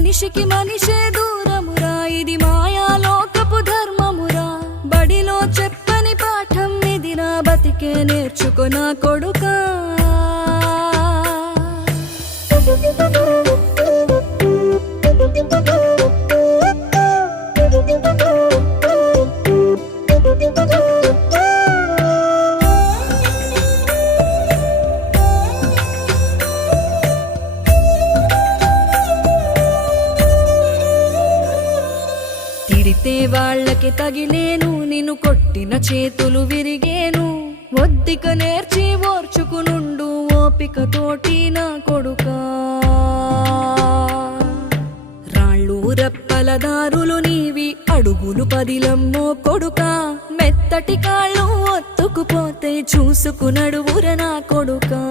మనిషికి మనిషే దూరమురా, ఇది మాయాలోకపు ధర్మమురా. బడిలో చెప్పని పాఠం ఇది, నా బతికే నేర్చుకో నా కొడుకా. తిడితే వాళ్ళకి తగిలేను, నిన్ను కొట్టిన చేతులు విరిగేను. ఒద్దిక నేర్చి ఓర్చుకునుండు ఓపికతోటి నా కొడుకా. రాళ్ళు రెప్పల దారులు నీవి, అడుగులు పదిలమ్మో కొడుకా. మెత్తటి కాళ్ళు ఒత్తుకుపోతే చూసుకునడువుర నా కొడుకా.